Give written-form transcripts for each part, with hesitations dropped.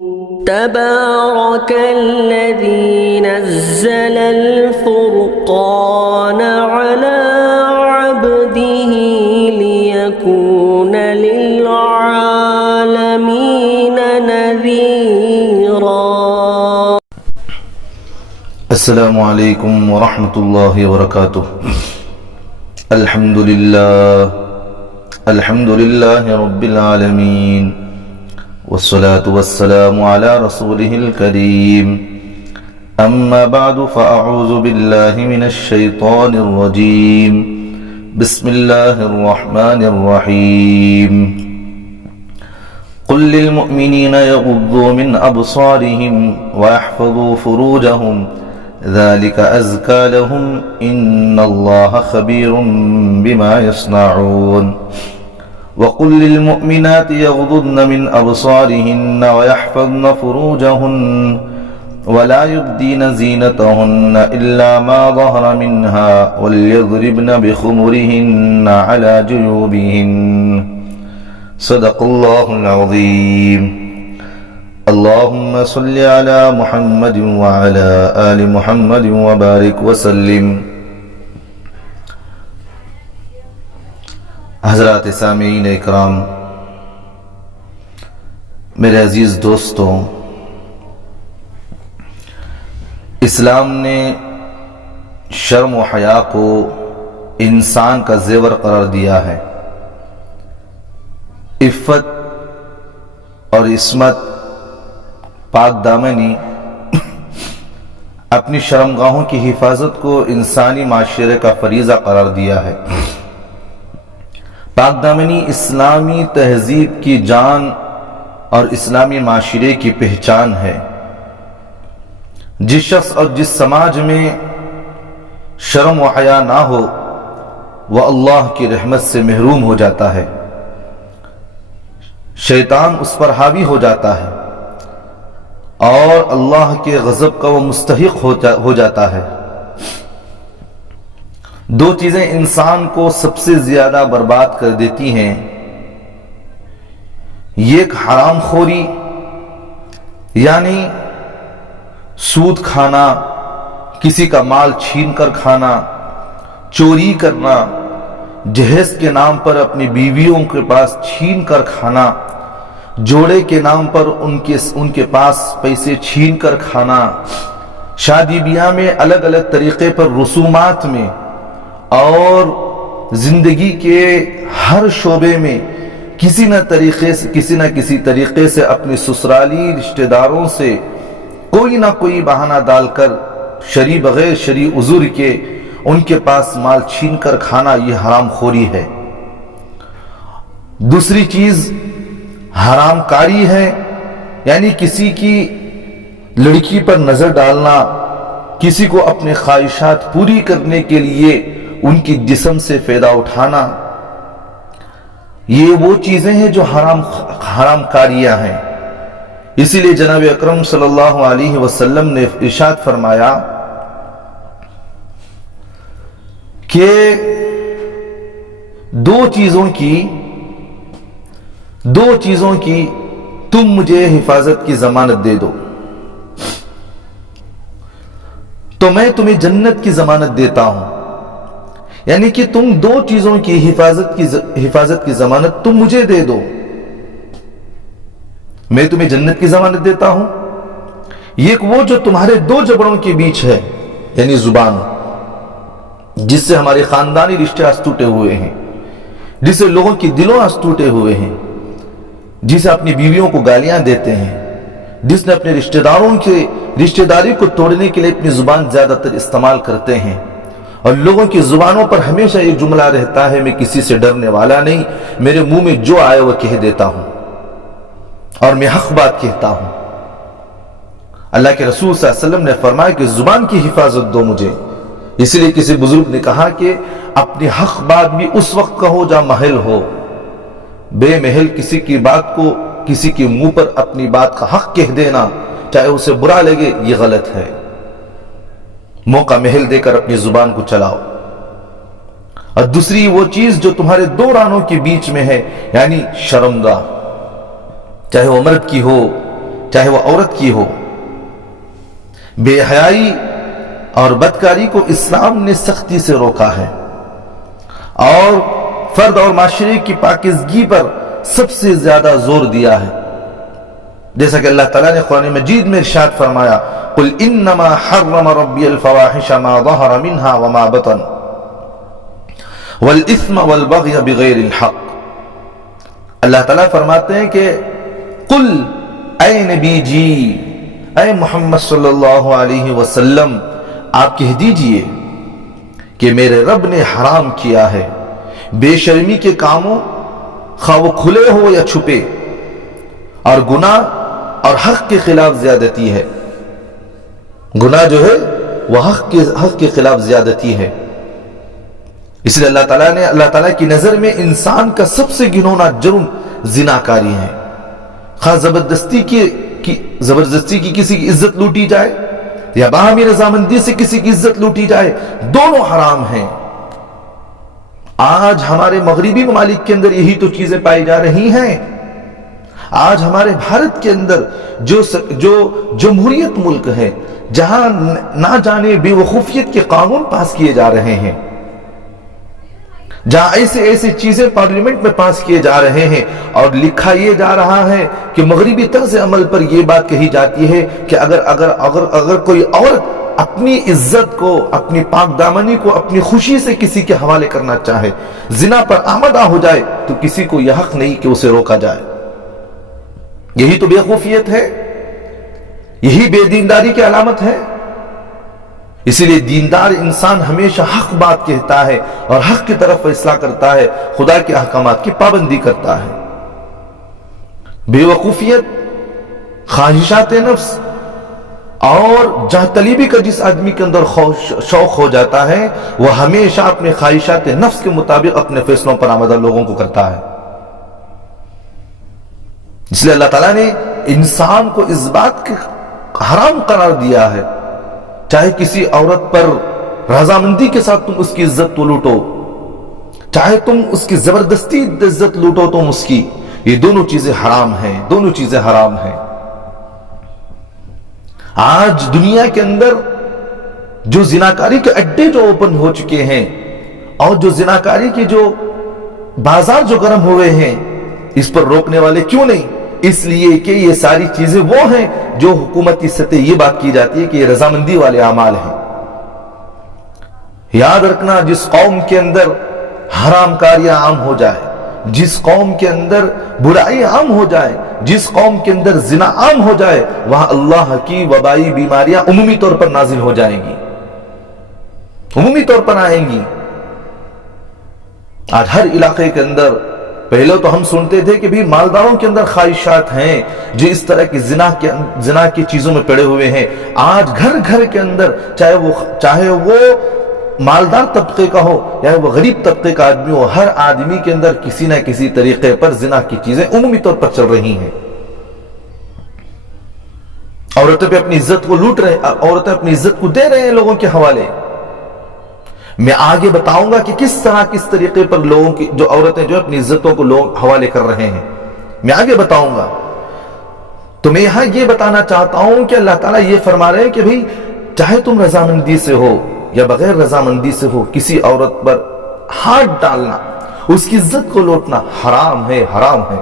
تبارك الذي نزل الفرقان على عبده ليكون للعالمين نذيرا. السلام عليكم ورحمة الله وبركاته. الحمد لله رب العالمين، والصلاة والسلام على رسوله الكريم. أما بعد فأعوذ بالله من الشيطان الرجيم. بسم الله الرحمن الرحيم. قل للمؤمنين يغضوا من أبصارهم ويحفظوا فروجهم ذلك أزكى لهم إن الله خبير بما يصنعون. وقل للمؤمنات يغضضن من أبصارهن ويحفظن فروجهن ولا يبدين زينتهن إلا ما ظهر منها وليضربن بخمرهن على جيوبهن. صدق الله العظيم. اللهم صل على محمد وعلى آل محمد وبارك وسلم. حضرات سامعین اکرام، میرے عزیز دوستوں، اسلام نے شرم و حیا کو انسان کا زیور قرار دیا ہے. عفت اور عصمت، پاک دامنی، اپنی شرمگاہوں کی حفاظت کو انسانی معاشرے کا فریضہ قرار دیا ہے. پاک دامنی اسلامی تہذیب کی جان اور اسلامی معاشرے کی پہچان ہے. جس شخص اور جس سماج میں شرم و حیا نہ ہو وہ اللہ کی رحمت سے محروم ہو جاتا ہے. شیطان اس پر حاوی ہو جاتا ہے اور اللہ کے غضب کا وہ مستحق ہو جاتا ہے. دو چیزیں انسان کو سب سے زیادہ برباد کر دیتی ہیں. ایک حرام خوری یعنی سود کھانا، کسی کا مال چھین کر کھانا، چوری کرنا، جہیز کے نام پر اپنی بیویوں کے پاس چھین کر کھانا، جوڑے کے نام پر ان کے پاس پیسے چھین کر کھانا، شادی بیاہ میں الگ الگ طریقے پر رسومات میں اور زندگی کے ہر شعبے میں کسی نہ کسی طریقے سے اپنے سسرالی رشتہ داروں سے کوئی نہ کوئی بہانہ ڈال کر بغیر شرعی عذر کے ان کے پاس مال چھین کر کھانا، یہ حرام خوری ہے. دوسری چیز حرام کاری ہے، یعنی کسی کی لڑکی پر نظر ڈالنا، کسی کو اپنے خواہشات پوری کرنے کے لیے ان کی جسم سے فائدہ اٹھانا. یہ وہ چیزیں ہیں جو حرام کاریاں ہیں. اسی لیے جناب اکرم صلی اللہ علیہ وسلم نے ارشاد فرمایا کہ دو چیزوں کی تم مجھے حفاظت کی ضمانت دے دو تو میں تمہیں جنت کی ضمانت دیتا ہوں. یعنی کہ تم دو چیزوں کی حفاظت کی ضمانت تم مجھے دے دو، میں تمہیں جنت کی ضمانت دیتا ہوں. ایک وہ جو تمہارے دو جبڑوں کے بیچ ہے، یعنی زبان، جس سے ہمارے خاندانی رشتے آج ٹوٹے ہوئے ہیں، جس سے لوگوں کی دلوں آج ٹوٹے ہوئے ہیں، جسے اپنی بیویوں کو گالیاں دیتے ہیں، جس نے اپنے رشتہ داروں کے رشتہ داری کو توڑنے کے لیے اپنی زبان زیادہ تر استعمال کرتے ہیں. اور لوگوں کی زبانوں پر ہمیشہ یہ جملہ رہتا ہے، میں کسی سے ڈرنے والا نہیں، میرے منہ میں جو آئے وہ کہہ دیتا ہوں اور میں حق بات کہتا ہوں. اللہ کے رسول صلی اللہ علیہ وسلم نے فرمایا کہ زبان کی حفاظت دو مجھے. اس لیے کسی بزرگ نے کہا کہ اپنی حق بات بھی اس وقت کہو جہاں محل ہو. بے محل کسی کی بات کو، کسی کے منہ پر اپنی بات کا حق کہہ دینا، چاہے اسے برا لگے، یہ غلط ہے. موقع محل دے کر اپنی زبان کو چلاؤ. اور دوسری وہ چیز جو تمہارے دو رانوں کے بیچ میں ہے، یعنی شرمگاہ، چاہے وہ مرد کی ہو چاہے وہ عورت کی ہو. بے حیائی اور بدکاری کو اسلام نے سختی سے روکا ہے اور فرد اور معاشرے کی پاکیزگی پر سب سے زیادہ زور دیا ہے. جیسا کہ اللہ تعالیٰ نے قرآن مجید میں ارشاد فرمایا قل انما حرم ربی الفواحش ما ظہر منها وما بطن والاثم والبغی بغیر الحق. اللہ تعالیٰ فرماتے ہیں کہ قل اے نبی جی، اے محمد صلی اللہ علیہ وسلم، آپ کہہ دیجئے کہ میرے رب نے حرام کیا ہے بے شرمی کے کاموں، خواہ وہ کھلے ہو یا چھپے، اور گناہ اور حق کے خلاف زیادتی ہے. گناہ جو ہے وہ حق کے خلاف زیادتی ہے. اس لیے اللہ تعالیٰ کی نظر میں انسان کا سب سے گھنونا جرم زناکاری ہے. خواہ زبردستی کی کسی کی عزت لوٹی جائے یا باہمی رضامندی سے کسی کی عزت لوٹی جائے، دونوں حرام ہیں. آج ہمارے مغربی ممالک کے اندر یہی تو چیزیں پائی جا رہی ہیں. آج ہمارے بھارت کے اندر جو جمہوریت ملک ہے، جہاں نہ جانے بے وقوفیت کے قانون پاس کیے جا رہے ہیں، جہاں ایسے چیزیں پارلیمنٹ میں پاس کیے جا رہے ہیں اور لکھا یہ جا رہا ہے کہ مغربی طرز عمل پر یہ بات کہی جاتی ہے کہ اگر کوئی عورت اپنی عزت کو، اپنی پاک دامنی کو اپنی خوشی سے کسی کے حوالے کرنا چاہے، زنا پر آمدہ ہو جائے، تو کسی کو یہ حق نہیں کہ اسے روکا جائے. یہی تو بے وقوفیت ہے، یہی بے دینداری کی علامت ہے. اسی لیے دیندار انسان ہمیشہ حق بات کہتا ہے اور حق کی طرف فیصلہ کرتا ہے، خدا کے احکامات کی پابندی کرتا ہے. بے وقوفیت، خواہشات نفس اور جاہ طلبی کا جس آدمی کے اندر شوق ہو جاتا ہے، وہ ہمیشہ اپنے خواہشات نفس کے مطابق اپنے فیصلوں پر آمدہ لوگوں کو کرتا ہے. اس لیے اللہ تعالیٰ نے انسان کو اس بات کے حرام قرار دیا ہے، چاہے کسی عورت پر رضامندی کے ساتھ تم اس کی عزت تو لوٹو، چاہے تم اس کی زبردستی عزت لوٹو تم اس کی، یہ دونوں چیزیں حرام ہیں، دونوں چیزیں حرام ہیں. آج دنیا کے اندر جو زناکاری کے اڈے جو اوپن ہو چکے ہیں اور جو زناکاری کے جو بازار جو گرم ہوئے ہیں، اس پر روکنے والے کیوں نہیں؟ اس لیے کہ یہ ساری چیزیں وہ ہیں جو حکومتی سطح یہ بات کی جاتی ہے کہ یہ رضامندی والے اعمال ہیں. یاد رکھنا، جس قوم کے اندر حرام کاریاں عام ہو جائے، جس قوم کے اندر برائی عام ہو جائے، جس قوم کے اندر زنا عام ہو جائے، وہاں اللہ کی وبائی بیماریاں عمومی طور پر نازل ہو جائیں گی، عمومی طور پر آئیں گی. آج ہر علاقے کے اندر، پہلے تو ہم سنتے تھے کہ بھی مالداروں کے اندر خواہشات ہیں جو اس طرح کی زنا کی چیزوں میں پڑے ہوئے ہیں. آج گھر گھر کے اندر، چاہے وہ مالدار طبقے کا ہو یا وہ غریب طبقے کا آدمی ہو، ہر آدمی کے اندر کسی نہ کسی طریقے پر زنا کی چیزیں عمومی طور پر چل رہی ہیں. عورتیں پہ اپنی عزت کو لوٹ رہے، عورتیں اپنی عزت کو دے رہے ہیں لوگوں کے حوالے. میں آگے بتاؤں گا کہ کس طریقے پر لوگوں کی جو عورتیں جو اپنی عزتوں کو لوگ حوالے کر رہے ہیں، میں آگے بتاؤں گا. تو میں یہاں یہ بتانا چاہتا ہوں کہ اللہ تعالیٰ یہ فرما رہے ہیں کہ بھئی چاہے تم رضامندی سے ہو یا بغیر رضامندی سے ہو، کسی عورت پر ہاتھ ڈالنا، اس کی عزت کو لوٹنا حرام ہے، حرام ہے.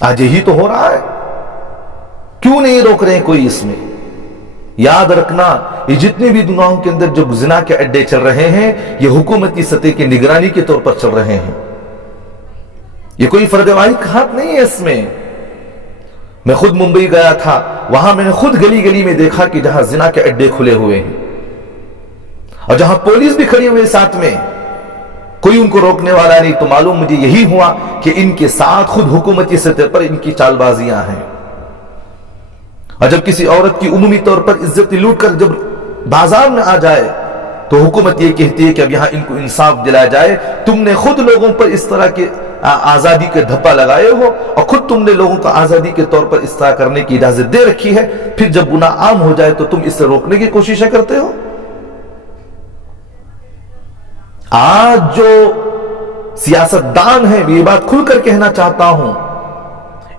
آج یہی تو ہو رہا ہے، کیوں نہیں روک رہے ہیں کوئی اس میں؟ یاد رکھنا، یہ جتنے بھی دنیاؤں کے اندر جو زنا کے اڈے چل رہے ہیں، یہ حکومتی سطح کی نگرانی کے طور پر چل رہے ہیں. یہ کوئی فرد واحد کا ہاتھ نہیں ہے اس میں. میں خود ممبئی گیا تھا، وہاں میں نے خود گلی گلی میں دیکھا کہ جہاں زنا کے اڈے کھلے ہوئے ہیں اور جہاں پولیس بھی کھڑی ہوئے ساتھ میں، کوئی ان کو روکنے والا نہیں. تو معلوم مجھے یہی ہوا کہ ان کے ساتھ خود حکومتی سطح پر ان کی چال بازیاں ہیں. اور جب کسی عورت کی عمومی طور پر عزت لوٹ کر جب بازار میں آ جائے تو حکومت یہ کہتی ہے کہ اب یہاں ان کو انصاف دلایا جائے. تم نے خود لوگوں پر اس طرح کے آزادی کے دھپا لگائے ہو اور خود تم نے لوگوں کو آزادی کے طور پر اس طرح کرنے کی اجازت دے رکھی ہے، پھر جب گناہ عام ہو جائے تو تم اسے روکنے کی کوششیں کرتے ہو. آج جو سیاستدان ہیں، یہ بات کھل کر کہنا چاہتا ہوں،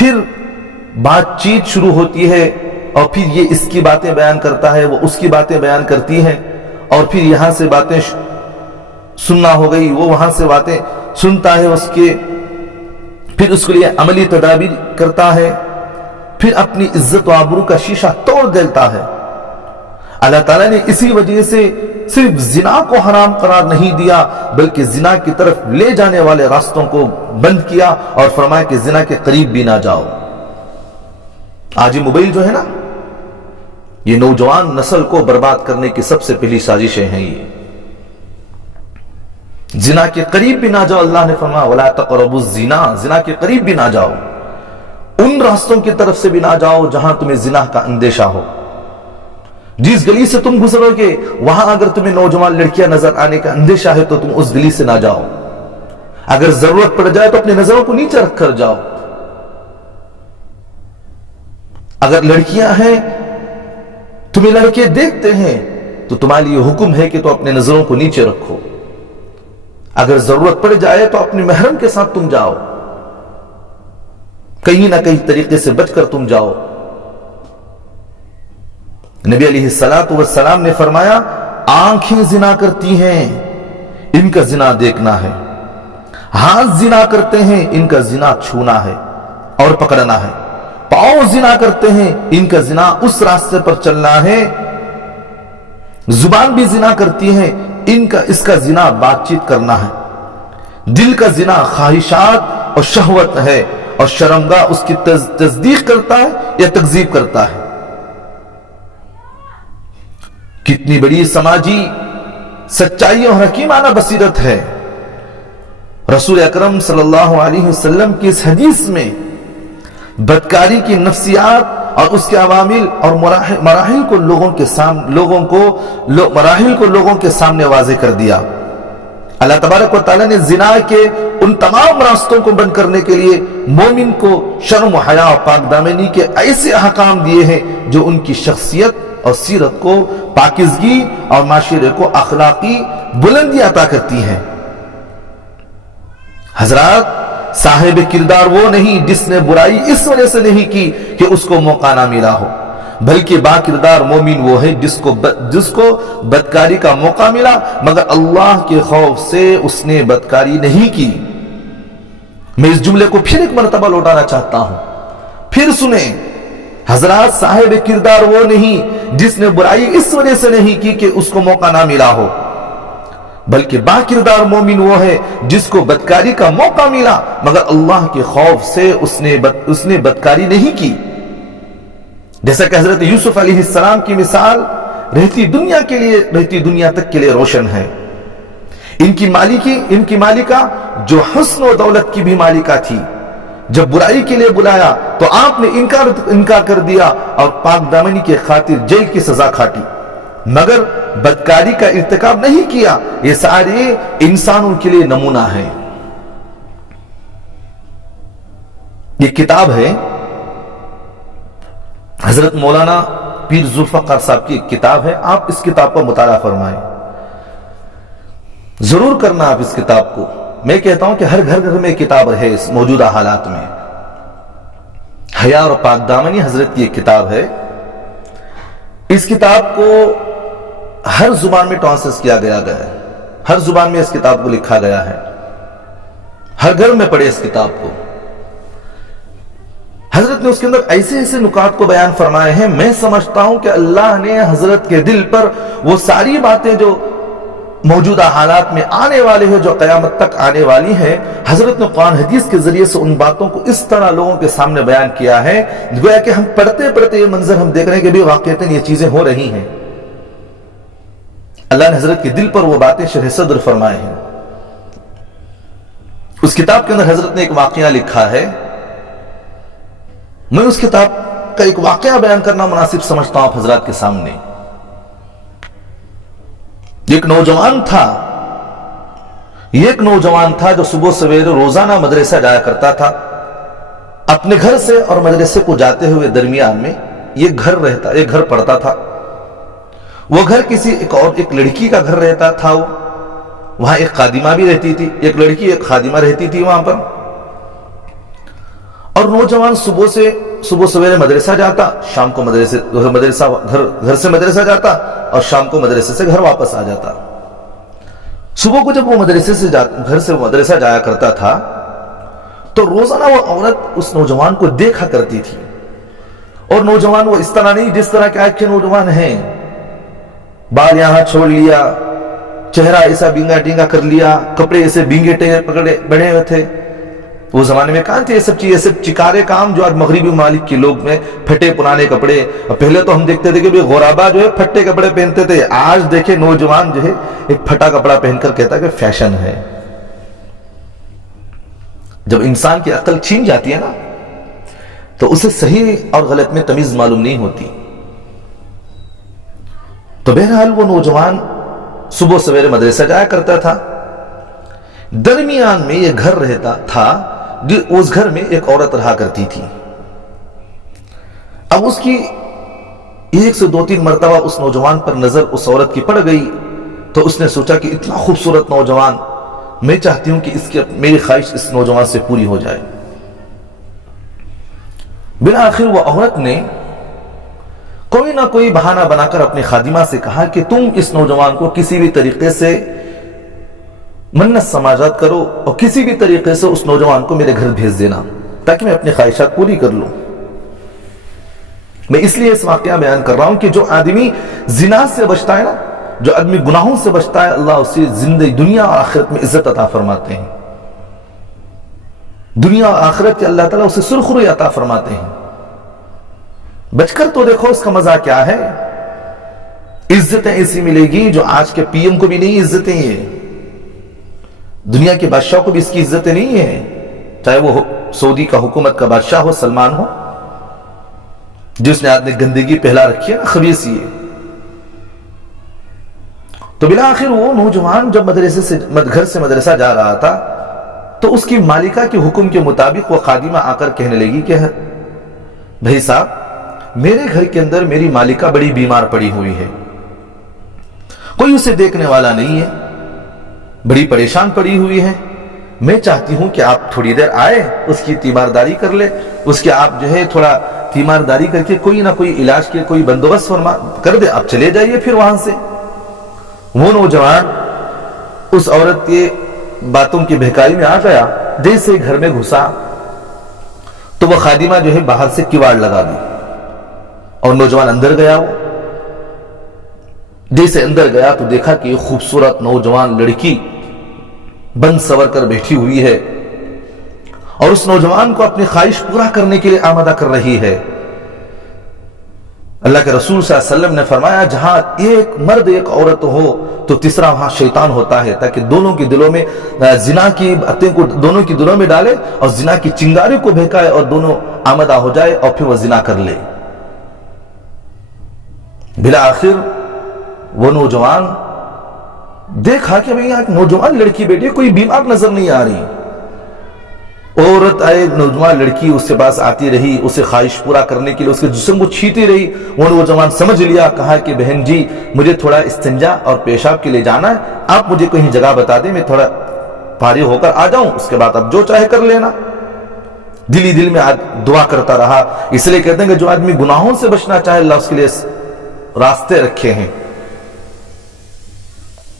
پھر بات چیت شروع ہوتی ہے اور پھر یہ اس کی باتیں بیان کرتا ہے، وہ اس کی باتیں بیان کرتی ہیں، اور پھر یہاں سے باتیں سننا ہو گئی، وہ وہاں سے باتیں سنتا ہے، پھر اس کے لیے عملی تدابیر کرتا ہے، پھر اپنی عزت و آبرو کا شیشہ توڑ دیتا ہے۔ اللہ تعالیٰ نے اسی وجہ سے صرف زنا کو حرام قرار نہیں دیا بلکہ زنا کی طرف لے جانے والے راستوں کو بند کیا اور فرمایا کہ زنا کے قریب بھی نہ جاؤ۔ آج یہ موبائل جو ہے نا، یہ نوجوان نسل کو برباد کرنے کی سب سے پہلی سازشیں ہیں۔ یہ زنا کے قریب بھی نہ جاؤ، اللہ نے فرمایا وَلَا تَقْرَبُوا الزِّنَا، زنا کے قریب بھی نہ جاؤ، ان راستوں کی طرف سے بھی نہ جاؤ جہاں تمہیں زنا کا اندیشہ ہو۔ جس گلی سے تم گزرو گے وہاں اگر تمہیں نوجوان لڑکیاں نظر آنے کا اندیشہ ہے تو تم اس گلی سے نہ جاؤ، اگر ضرورت پڑ جائے تو اپنی نظروں کو نیچے رکھ کر جاؤ۔ اگر لڑکیاں ہیں، تمہیں لڑکے دیکھتے ہیں تو تمہارے لیے حکم ہے کہ تو اپنے نظروں کو نیچے رکھو، اگر ضرورت پڑ جائے تو اپنے محرم کے ساتھ تم جاؤ، کہیں نہ کہیں طریقے سے بچ کر تم جاؤ۔ نبی علیہ السلام نے فرمایا آنکھیں زنا کرتی ہیں، ان کا زنا دیکھنا ہے، ہاتھ زنا کرتے ہیں، ان کا زنا چھونا ہے اور پکڑنا ہے، پاؤں زنا کرتے ہیں، ان کا زنا اس راستے پر چلنا ہے، زبان بھی زنا کرتی ہے، اس کا زنا بات چیت کرنا ہے، دل کا زنا خواہشات اور شہوت ہے، اور شرمگاہ اس کی تصدیق کرتا ہے یا تکذیب کرتا ہے۔ کتنی بڑی سماجی سچائی اور حکیمانہ بصیرت ہے۔ رسول اکرم صلی اللہ علیہ وسلم کی اس حدیث میں بدکاری کی نفسیات اور اس کے عوامل اور مراحل کو لوگوں کے سامنے واضح کر دیا۔ اللہ تبارک و تعالیٰ نے زنا کے ان تمام راستوں کو بند کرنے کے لیے مومن کو شرم و حیا اور پاک دامنی کے ایسے احکام دیے ہیں جو ان کی شخصیت اور سیرت کو پاکیزگی اور معاشرے کو اخلاقی بلندی عطا کرتی ہیں۔ حضرات، صاحب کردار وہ نہیں جس نے برائی اس وجہ سے نہیں کی کہ اس کو موقع نہ ملا ہو، بلکہ با کردار مومن وہ ہے جس کو بدکاری کا موقع ملا مگر اللہ کے خوف سے اس نے بدکاری نہیں کی۔ میں اس جملے کو پھر ایک مرتبہ لوٹانا چاہتا ہوں، پھر سنیں۔ حضرات، صاحب کردار وہ نہیں جس نے برائی اس وجہ سے نہیں کی کہ اس کو موقع نہ ملا ہو، بلکہ با کردار مومن وہ ہے جس کو بدکاری کا موقع ملا مگر اللہ کے خوف سے اس نے بدکاری نہیں کی۔ جیسا کہ حضرت یوسف علیہ السلام کی مثال رہتی دنیا تک کے لیے روشن ہے۔ ان کی مالکہ جو حسن و دولت کی بھی مالکہ تھی، جب برائی کے لیے بلایا تو آپ نے انکار کر دیا اور پاک دامنی کے خاطر جیل کی سزا کھاٹی، مگر بدکاری کا ارتکاب نہیں کیا۔ یہ سارے انسانوں کے لیے نمونہ ہے۔ یہ کتاب ہے حضرت مولانا پیر ذوالفقار صاحب کی ایک کتاب ہے، آپ اس کتاب کا مطالعہ فرمائیں، ضرور کرنا آپ اس کتاب کو۔ میں کہتا ہوں کہ ہر گھر میں کتاب ہے اس موجودہ حالات میں۔ حیا اور پاک دامنی حضرت کی ایک کتاب ہے، اس کتاب کو ہر زبان میں ٹرانسلیٹ کیا گیا ہے، ہر زبان میں اس کتاب کو لکھا گیا ہے، ہر گھر میں پڑھے اس کتاب کو۔ حضرت نے اس کے اندر ایسے نکات کو بیان فرمائے ہیں، میں سمجھتا ہوں کہ اللہ نے حضرت کے دل پر وہ ساری باتیں جو موجودہ حالات میں آنے والے ہیں، جو قیامت تک آنے والی ہیں، حضرت نے قرآن حدیث کے ذریعے سے ان باتوں کو اس طرح لوگوں کے سامنے بیان کیا ہے گویا کہ ہم پڑھتے یہ منظر ہم دیکھ رہے ہیں کہ بھی واقعتاً یہ چیزیں ہو رہی ہیں۔ اللہ نے حضرت کے دل پر وہ باتیں شرح صدر فرمائے ہیں۔ اس کتاب کے اندر حضرت نے ایک واقعہ لکھا ہے، میں اس کتاب کا ایک واقعہ بیان کرنا مناسب سمجھتا ہوں آپ حضرات کے سامنے۔ ایک نوجوان تھا جو صبح سویرے روزانہ مدرسہ جایا کرتا تھا۔ اپنے گھر سے اور مدرسے کو جاتے ہوئے درمیان میں ایک گھر پڑتا تھا۔ وہ گھر ایک لڑکی کا گھر رہتا تھا، وہاں ایک خادمہ بھی رہتی تھی، ایک لڑکی ایک خادمہ رہتی تھی وہاں پر۔ اور نوجوان صبح سویرے مدرسہ جاتا، شام کو گھر سے مدرسہ جاتا اور شام کو مدرسے سے گھر واپس آ جاتا۔ صبح کو جب وہ گھر سے مدرسہ جایا کرتا تھا تو روزانہ وہ عورت اس نوجوان کو دیکھا کرتی تھی، اور نوجوان وہ اس طرح نہیں جس طرح کے آج کے نوجوان ہیں، بال یہاں چھوڑ لیا، چہرہ ایسا بینگا ٹینگا کر لیا، کپڑے ایسے بینگے پکڑے بڑھے ہوئے تھے۔ وہ زمانے میں کہاں تھے یہ سب چیزیں، سب چکارے کام جو آج مغربی ممالک کے لوگ میں پھٹے پرانے کپڑے۔ اور پہلے تو ہم دیکھتے تھے کہ غرابا جو ہے پھٹے کپڑے پہنتے تھے، آج دیکھیں نوجوان جو ہے ایک پھٹا کپڑا پہن کر کہتا ہے کہ فیشن ہے۔ جب انسان کی عقل چھین جاتی ہے نا تو اسے صحیح اور غلط میں تمیز معلوم نہیں ہوتی۔ تو بہرحال وہ نوجوان صبح سویرے مدرسہ جایا کرتا تھا، درمیان میں یہ گھر رہتا تھا، اس گھر میں ایک عورت رہا کرتی تھی۔ اب اس کی 1 سے 2-3 مرتبہ اس نوجوان پر نظر اس عورت کی پڑ گئی تو اس نے سوچا کہ اتنا خوبصورت نوجوان، میں چاہتی ہوں کہ میری خواہش اس نوجوان سے پوری ہو جائے۔ بالآخر وہ عورت نے کوئی نہ کوئی بہانہ بنا کر اپنی خادمہ سے کہا کہ تم اس نوجوان کو کسی بھی طریقے سے منت سماجات کرو اور کسی بھی طریقے سے اس نوجوان کو میرے گھر بھیج دینا تاکہ میں اپنی خواہشات پوری کر لوں۔ میں اس لیے اس واقعہ بیان کر رہا ہوں کہ جو آدمی زنا سے بچتا ہے نا، جو آدمی گناہوں سے بچتا ہے، اللہ اسے زندگی دنیا اور آخرت میں عزت عطا فرماتے ہیں۔ دنیا اور آخرت کے اللہ تعالیٰ اسے سرخروئی عطا فرماتے ہیں۔ بچ کر تو دیکھو اس کا مزہ کیا ہے، عزتیں ایسی ملے گی جو آج کے پی ایم کو بھی نہیں عزتیں، یہ دنیا کے بادشاہ کو بھی اس کی عزتیں نہیں ہیں، چاہے وہ سعودی کا حکومت کا بادشاہ ہو، سلمان ہو، جس نے آدمی گندگی پھیلا رکھی ہے نا، خبیث یہ۔ تو بالآخر وہ نوجوان جب گھر سے مدرسہ جا رہا تھا تو اس کی مالکہ کے حکم کے مطابق وہ خادمہ آ کر کہنے لگی کہ بھائی صاحب، میرے گھر کے اندر میری مالکہ بڑی بیمار پڑی ہوئی ہے، کوئی اسے دیکھنے والا نہیں ہے، بڑی پریشان پڑی ہوئی ہے، میں چاہتی ہوں کہ آپ تھوڑی دیر آئے، اس کی تیمارداری کر لے، اس کے آپ جو ہے تھوڑا تیمارداری کر کے کوئی نہ کوئی علاج کے کوئی بندوبست کر دے، آپ چلے جائیے پھر وہاں سے۔ وہ نوجوان اس عورت کے باتوں کی بہکائی میں آ گیا، جیسے گھر میں گھسا تو وہ خادمہ جو ہے باہر سے کواڑ لگا دی اور نوجوان اندر گیا۔ وہ جیسے اندر گیا تو دیکھا کہ ایک خوبصورت نوجوان لڑکی بن سور کر بیٹھی ہوئی ہے اور اس نوجوان کو اپنی خواہش پورا کرنے کے لیے آمادہ کر رہی ہے۔ اللہ کے رسول صلی اللہ علیہ وسلم نے فرمایا جہاں ایک مرد ایک عورت ہو تو تیسرا وہاں شیطان ہوتا ہے، تاکہ دونوں کے دلوں میں زنا کی باتیں کو دونوں کے دلوں میں ڈالے اور زنا کی چنگاری کو بہکائے اور دونوں آمادہ ہو جائے اور پھر وہ زنا کر لے۔ بالآخر وہ نوجوان دیکھا کہ بھئی ایک نوجوان لڑکی بیٹی، کوئی بیمار نظر نہیں آ رہی، عورت آئے، نوجوان لڑکی اس کے پاس آتی رہی، اسے خواہش پورا کرنے کے لیے اس کے جسم کو چھیتی رہی۔ وہ نوجوان سمجھ لیا، کہا کہ بہن جی مجھے تھوڑا استنجا اور پیشاب کے لیے جانا ہے، آپ مجھے کہیں جگہ بتا دیں، میں تھوڑا فارغ ہو کر آ جاؤں، اس کے بعد آپ جو چاہے کر لینا۔ دلی دل میں دعا کرتا رہا۔ اس لیے کہتے ہیں کہ جو آدمی گناہوں سے بچنا چاہے اللہ اس کے لیے راستے رکھے ہیں۔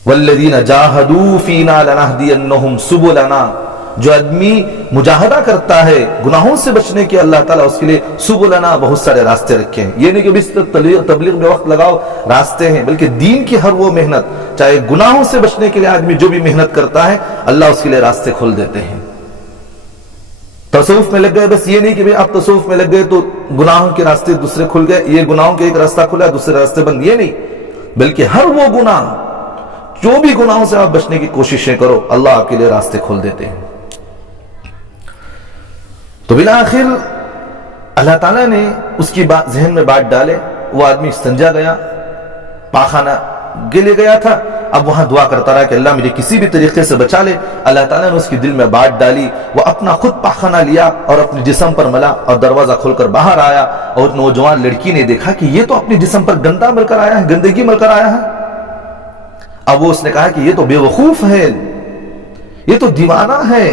والذین جاہدوا فینا لنہدینہم سبلنا، جو آدمی مجاہدہ کرتا ہے گناہوں سے بچنے کے، اللہ تعالیٰ اس کے لیے سبلنا بہت سارے راستے رکھے ہیں۔ یہ نہیں کہ بس تبلیغ میں وقت لگاؤ، راستے ہیں، بلکہ دین کی ہر وہ محنت، چاہے گناہوں سے بچنے کے لیے آدمی جو بھی محنت کرتا ہے اللہ اس کے لیے راستے کھول دیتے ہیں۔ تصوف میں لگ گئے، بس یہ نہیں کہ آپ تصوف میں لگ گئے تو گناہوں کے راستے دوسرے کھل گئے، یہ گناہوں کے ایک راستہ کھلا دوسرے راستے بند، یہ نہیں، بلکہ ہر وہ گناہ، جو بھی گناہوں سے آپ بچنے کی کوششیں کرو اللہ آپ کے لیے راستے کھول دیتے ہیں۔ تو بالآخر اللہ تعالیٰ نے اس کی بات ذہن میں بات ڈالے، وہ آدمی استنجا گیا، پاخانہ کے لیے گیا تھا، اب وہاں دعا کرتا رہا کہ اللہ مجھے کسی بھی طریقے سے بچا لے۔ اللہ تعالیٰ نے اس کی دل میں بات ڈالی، وہ اپنا خود پاخانہ لیا اور اپنے جسم پر ملا اور دروازہ کھول کر باہر آیا، اور نوجوان لڑکی نے دیکھا کہ یہ تو اپنے جسم پر گندا مل کر آیا ہے، گندگی مل کر آیا ہے۔ اب وہ اس نے کہا کہ یہ تو بے وقوف ہے، یہ تو دیوانہ ہے،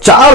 4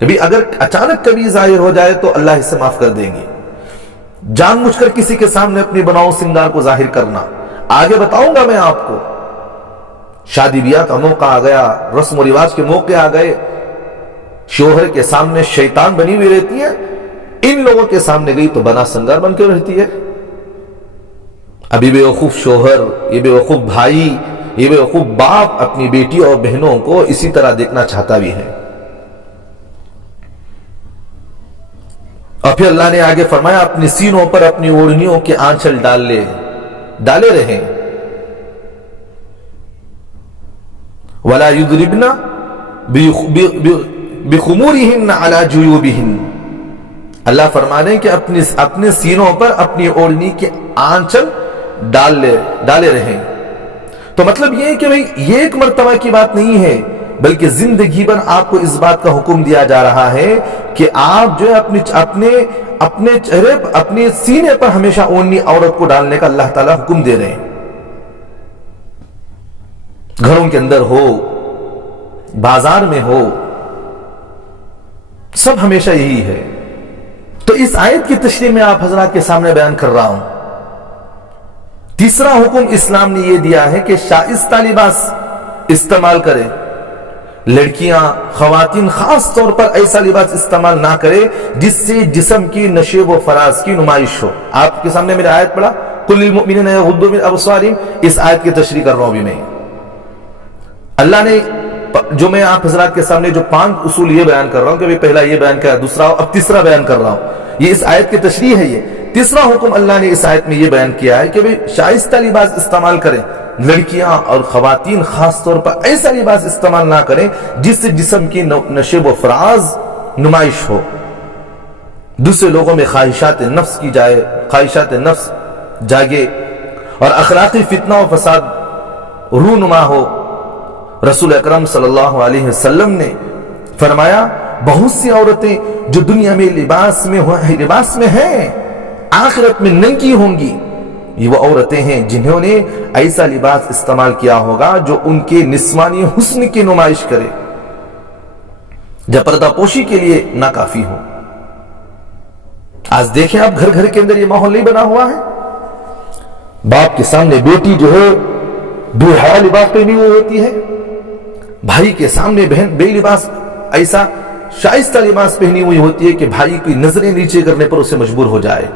کبھی اگر اچانک کبھی ظاہر ہو جائے تو اللہ اسے معاف کر دیں گے. جان مجھ کر کسی کے سامنے اپنی بناؤ سنگار کو ظاہر کرنا، آگے بتاؤں گا میں آپ کو. شادی بیاہ کا موقع آ گیا، رسم و رواج کے موقع آ گئے، شوہر کے سامنے شیطان بنی ہوئی رہتی ہے، ان لوگوں کے سامنے گئی تو بنا سنگار بن کے رہتی ہے. ابھی بے وقوف شوہر، یہ بے وقوف بھائی، یہ بے وقوف باپ اپنی بیٹی اور بہنوں کو اسی طرح دیکھنا چاہتا بھی ہے. اور پھر اللہ نے آگے فرمایا اپنی سینوں پر اپنی اوڑھنیوں کے آنچل ڈالے رہیں. وَلَا يُضْرِبْنَ بِخُمُورِهِنَّ عَلَى جُيُوبِهِنَّ. اللہ فرمانے کہ اپنے سینوں پر اپنی اوڑھنی کے آنچل ڈالے رہیں. تو مطلب یہ ہے کہ بھئی یہ ایک مرتبہ کی بات نہیں ہے، بلکہ زندگی بھر آپ کو اس بات کا حکم دیا جا رہا ہے کہ آپ جو ہے اپنے چہرے اپنے سینے پر ہمیشہ اونی عورت کو ڈالنے کا اللہ تعالیٰ حکم دے رہے ہیں. گھروں کے اندر ہو، بازار میں ہو، سب ہمیشہ یہی ہے. تو اس آیت کی تشریح میں آپ حضرات کے سامنے بیان کر رہا ہوں. تیسرا حکم اسلام نے یہ دیا ہے کہ شائستہ لباس استعمال کرے. لڑکیاں، خواتین خاص طور پر ایسا لباس استعمال نہ کرے جس سے جسم کی نشیب و فراز کی نمائش ہو. آپ کے سامنے میرے آیت پڑھا قُلْ لِلْمُؤْمِنِينَ يَغُضُّوا مِنْ أَبْصَارِهِمْ، اس آیت کی تشریح کر رہا ہوں ابھی میں. اللہ نے جو میں آپ حضرات کے سامنے جو 5 اصول یہ بیان کر رہا ہوں کہ پہلا یہ بیان کیا، دوسرا اب تیسرا بیان کر رہا ہوں، یہ اس آیت کی تشریح ہے. یہ تیسرا حکم اللہ نے اس آیت میں یہ بیان کیا ہے کہ شائستہ لباس استعمال کریں. لڑکیاں اور خواتین خاص طور پر ایسا لباس استعمال نہ کریں جس سے جسم کی نشیب و فراز نمائش ہو، دوسرے لوگوں میں خواہشات نفس جاگے اور اخلاقی فتنہ و فساد رونما ہو. رسول اکرم صلی اللہ علیہ وسلم نے فرمایا بہت سی عورتیں جو دنیا میں لباس میں ہیں آخرت میں ننگی ہوں گی. یہ وہ عورتیں ہیں جنہوں نے ایسا لباس استعمال کیا ہوگا جو ان کے نسوانی حسن کی نمائش کرے، جب پردہ پوشی کے لیے ناکافی ہو. آج دیکھیں آپ گھر کے اندر یہ ماحول نہیں بنا ہوا ہے. باپ کے سامنے بیٹی جو ہے بے حیا لباس پہنی ہوئی ہوتی ہے، بھائی کے سامنے بہن بے لباس ایسا شائستہ لباس پہنی ہوئی ہوتی ہے کہ بھائی کی نظریں نیچے کرنے پر اسے مجبور ہو جائے.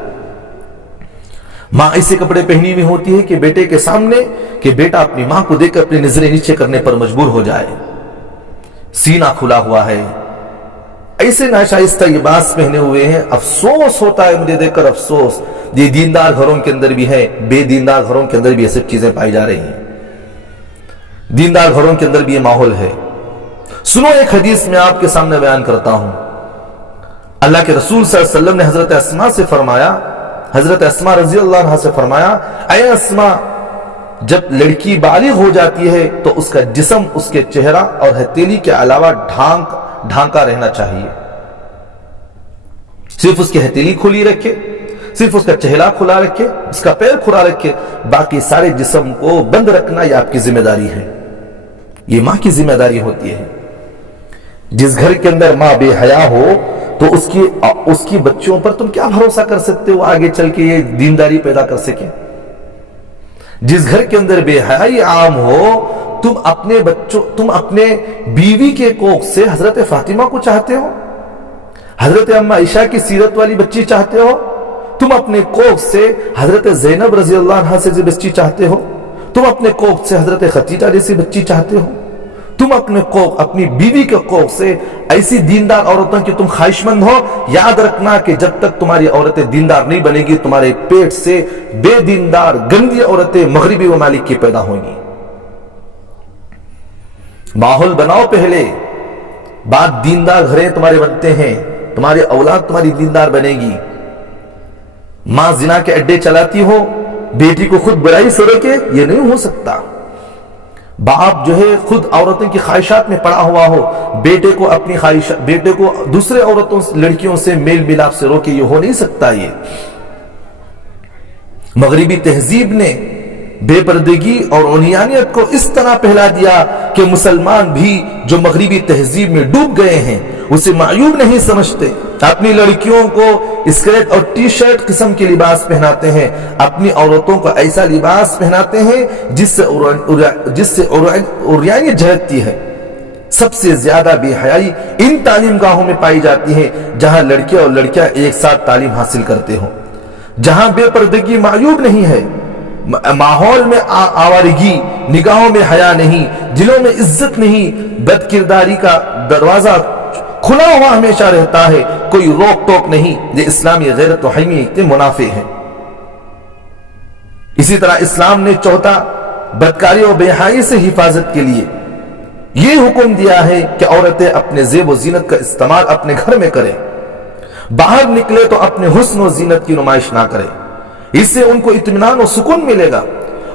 ماں ایسے کپڑے پہنی ہوئی ہوتی ہے کہ بیٹے کے سامنے کہ بیٹا اپنی ماں کو دیکھ کر اپنی نظریں نیچے کرنے پر مجبور ہو جائے. سینہ کھلا ہوا ہے، ایسے ناشائستہ لباس پہنے ہوئے ہیں. افسوس ہوتا ہے مجھے دیکھ کر، افسوس. یہ دیندار گھروں کے اندر بھی ہے، بے دیندار گھروں کے اندر بھی یہ سب چیزیں پائی جا رہی ہیں. دیندار گھروں کے اندر بھی یہ ماحول ہے. سنو ایک حدیث میں آپ کے سامنے بیان کرتا ہوں. اللہ کے رسول صلی اللہ علیہ وسلم نے حضرت اسماء سے فرمایا، حضرت اسماء رضی اللہ عنہا سے فرمایا اے اسماء، جب لڑکی بالغ ہو جاتی ہے تو اس کا جسم اس کے چہرہ اور ہتھیلی کے علاوہ ڈھانکا رہنا چاہیے. صرف اس کی ہتھیلی کھلی رکھے، صرف اس کا چہرہ کھلا رکھے، اس کا پیر کھلا رکھے، باقی سارے جسم کو بند رکھنا یہ آپ کی ذمہ داری ہے. یہ ماں کی ذمہ داری ہوتی ہے. جس گھر کے اندر ماں بے حیا ہو تو اس کی بچوں پر تم کیا بھروسہ کر سکتے ہو آگے چل کے یہ دینداری پیدا کر سکے. جس گھر کے اندر بے حیائی عام ہو، تم اپنے بیوی کے کوکھ سے حضرت فاطمہ کو چاہتے ہو، حضرت اما عائشہ کی سیرت والی بچی چاہتے ہو، تم اپنے کوکھ سے حضرت زینب رضی اللہ عنہا سے بچی چاہتے ہو، تم اپنے کوکھ سے حضرت خدیجہ جیسی بچی چاہتے ہو، تم اپنی بیوی کے کوکھ سے ایسی دیندار عورتوں کی تم خواہش مند ہو. یاد رکھنا کہ جب تک تمہاری عورتیں دیندار نہیں بنے گی، تمہارے پیٹ سے بے دیندار گندی عورتیں مغربی ممالک کی پیدا ہوں گی. ماحول بناؤ پہلے، بعد دیندار گھریں تمہارے بنتے ہیں، تمہاری اولاد تمہاری دیندار بنے گی. ماں زنا کے اڈے چلاتی ہو، بیٹی کو خود برائی سے روکے، یہ نہیں ہو سکتا. باپ جو ہے خود عورتوں کی خواہشات میں پڑا ہوا ہو، بیٹے کو دوسرے عورتوں لڑکیوں سے میل ملاپ سے روکے، یہ ہو نہیں سکتا. یہ مغربی تہذیب نے بے پردگی اور عریانیت کو اس طرح پھیلا دیا کہ مسلمان بھی جو مغربی تہذیب میں ڈوب گئے ہیں اسے معیوب نہیں سمجھتے، اپنی لڑکیوں کو اسکرٹ اور ٹی شرٹ قسم کے لباس پہناتے ہیں، اپنی عورتوں کو ایسا لباس پہناتے ہیں جس سے عریانی جھلکتی ہے۔ سب سے زیادہ بے حیائی ان تعلیم گاہوں میں پائی جاتی ہے جہاں لڑکے اور لڑکیاں ایک ساتھ تعلیم حاصل کرتے ہوں، جہاں بے پردگی معیوب نہیں ہے، ماحول میں آوارگی، نگاہوں میں حیا نہیں، دلوں میں عزت نہیں، بد کرداری کا دروازہ کھلا ہوا ہمیشہ رہتا ہے، کوئی روک ٹوک نہیں۔ یہ اسلامی غیرت و حمیت کے منافع ہے۔ اسی طرح اسلام نے چوتھا بدکاری اور بے حیائی سے حفاظت کے لیے یہ حکم دیا ہے کہ عورتیں اپنے زیب و زینت کا استعمال اپنے گھر میں کریں، باہر نکلے تو اپنے حسن و زینت کی نمائش نہ کریں، اس سے ان کو اطمینان و سکون ملے گا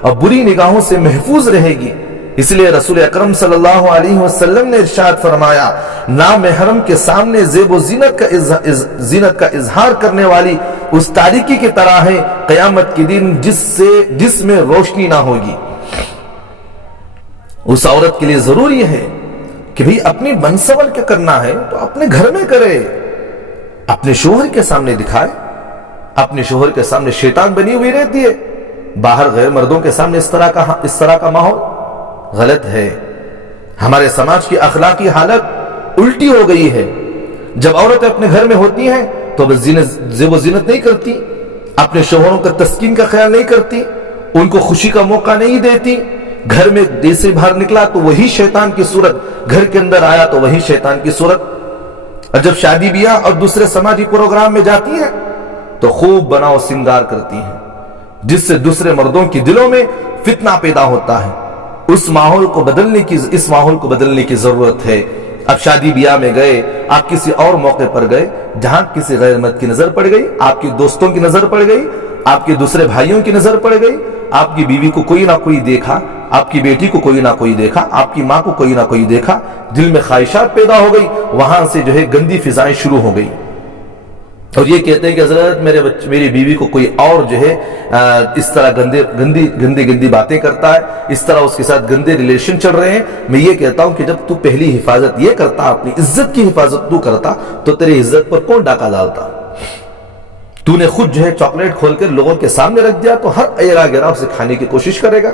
اور بری نگاہوں سے محفوظ رہے گی۔ اس لیے رسول اکرم صلی اللہ علیہ وسلم نے ارشاد فرمایا، نامحرم کے سامنے زیب و زینت کا اظہار کرنے والی اس تاریکی کی طرح ہے قیامت کے دن جس میں روشنی نہ ہوگی۔ اس عورت کے لیے ضروری ہے کہ بھی اپنی منصبل کے کرنا ہے تو اپنے گھر میں کرے، اپنے شوہر کے سامنے دکھائے۔ اپنے شوہر کے سامنے شیطان بنی ہوئی رہتی ہے، باہر غیر مردوں کے سامنے اس طرح کا ماحول غلط ہے۔ ہمارے سماج کی اخلاقی حالت الٹی ہو گئی ہے۔ جب عورتیں اپنے گھر میں ہوتی ہیں تو بس زیب و زینت نہیں کرتی، اپنے شوہروں کا تسکین کا خیال نہیں کرتی، ان کو خوشی کا موقع نہیں دیتی۔ گھر میں جیسے باہر نکلا تو وہی شیطان کی صورت، گھر کے اندر آیا تو وہی شیطان کی صورت۔ اور جب شادی بیاہ اور دوسرے سماجی پروگرام میں جاتی ہیں تو خوب بناؤ سنگار کرتی ہیں، جس سے دوسرے مردوں کے دلوں میں فتنہ پیدا ہوتا ہے۔ اس ماحول کو بدلنے کی ضرورت ہے۔ اب شادی بیاہ میں گئے، آپ کسی اور موقع پر گئے جہاں کسی غیر مرد کی نظر پڑ گئی، آپ کی دوستوں کی نظر پڑ گئی، آپ کے دوسرے بھائیوں کی نظر پڑ گئی، آپ کی بیوی کو کوئی نہ کوئی دیکھا، آپ کی بیٹی کو کوئی نہ کوئی دیکھا، آپ کی ماں کو کوئی نہ کوئی دیکھا، دل میں خواہشات پیدا ہو گئی، وہاں سے گندی فضائیں شروع ہو گئی۔ اور یہ کہتے ہیں کہ حضرت میری بیوی کو کوئی اور اس طرح گندی باتیں کرتا ہے، اس طرح اس کے ساتھ گندے ریلیشن چل رہے ہیں۔ میں یہ کہتا ہوں کہ جب تو پہلی حفاظت یہ کرتا، اپنی عزت کی حفاظت تو کرتا، تو تیری عزت پر کون ڈاکہ ڈالتا؟ تو نے خود چاکلیٹ کھول کر لوگوں کے سامنے رکھ دیا تو ہر ایرا گرا اسے کھانے کی کوشش کرے گا۔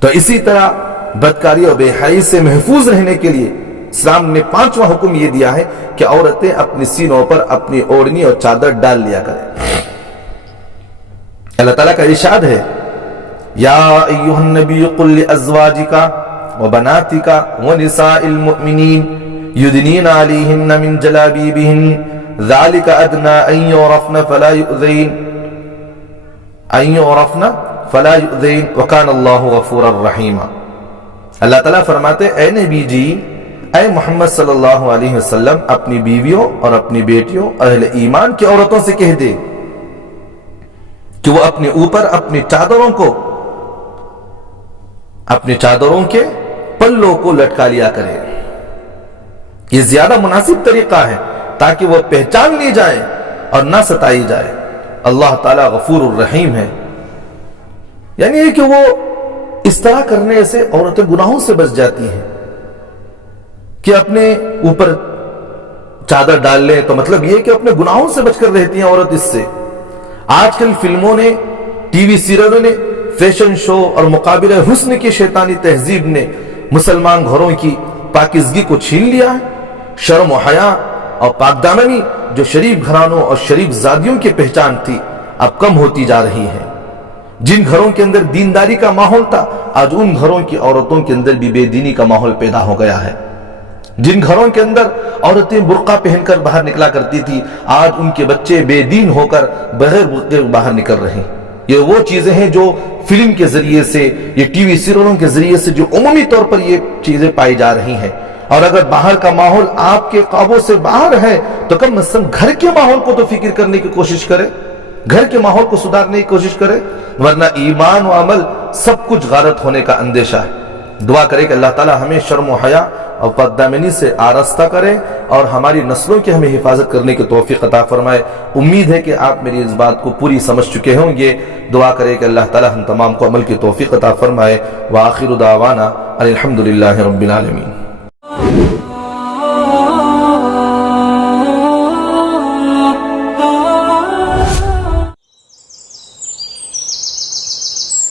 تو اسی طرح بدکاری اور بے حیائی سے محفوظ رہنے کے لیے اسلام نے 5واں حکم یہ دیا ہے کہ عورتیں اپنی سینوں پر اپنی اوڑھنی اور چادر ڈال لیا کریں۔ اللہ تعالیٰ کا ارشاد ہے، یا ایھا النبی قل لازواجک وبناتک ونساء المؤمنین یدنین علیہن من جلابیبہن ذلک ادنی ان یعرفن فلا یؤذین وکان اللہ غفورا رحیما۔ اللہ تعالیٰ فرماتے، اے نبی جی، اے محمد صلی اللہ علیہ وسلم، اپنی بیویوں اور اپنی بیٹیوں اہل ایمان کی عورتوں سے کہہ دے کہ وہ اپنے اوپر اپنی چادروں کے پلوں کو لٹکا لیا کرے۔ یہ زیادہ مناسب طریقہ ہے تاکہ وہ پہچان لی جائے اور نہ ستائی جائے۔ اللہ تعالیٰ غفور الرحیم ہے، یعنی کہ وہ اس طرح کرنے سے عورتیں گناہوں سے بچ جاتی ہیں کہ اپنے اوپر چادر ڈال لیں، تو مطلب یہ کہ اپنے گناہوں سے بچ کر رہتی ہیں عورت۔ اس سے آج کل فلموں نے، ٹی وی سیریلوں نے، فیشن شو اور مقابلہ حسن کی شیطانی تہذیب نے مسلمان گھروں کی پاکیزگی کو چھین لیا ہے۔ شرم و حیا اور پاک دامنی جو شریف گھرانوں اور شریف زادیوں کی پہچان تھی، اب کم ہوتی جا رہی ہے۔ جن گھروں کے اندر دینداری کا ماحول تھا، آج ان گھروں کی عورتوں کے اندر بھی بے دینی کا ماحول پیدا ہو گیا ہے۔ جن گھروں کے اندر عورتیں برقع پہن کر باہر نکلا کرتی تھی، آج ان کے بچے بے دین ہو کر بغیر برقعے باہر نکل رہے ہیں۔ یہ وہ چیزیں ہیں جو فلم کے ذریعے سے، یہ ٹی وی سیریلوں کے ذریعے سے جو عمومی طور پر یہ چیزیں پائی جا رہی ہیں۔ اور اگر باہر کا ماحول آپ کے قابو سے باہر ہے تو کم از کم گھر کے ماحول کو تو فکر کرنے کی کوشش کرے، گھر کے ماحول کو سدھارنے کی کوشش کرے، ورنہ ایمان و عمل سب کچھ غارت ہونے کا اندیشہ ہے۔ دعا کرے کہ اللہ تعالی ہمیں شرم و حیا اور پردامنی سے آراستہ کرے اور ہماری نسلوں کی ہمیں حفاظت کرنے کی توفیق عطا فرمائے۔ امید ہے کہ آپ میری اس بات کو پوری سمجھ چکے ہوں گے۔ دعا کرے کہ اللہ تعالی ہم تمام کو عمل کی توفیق عطا فرمائے۔ وآخر دعوانا الحمدللہ رب العالمین۔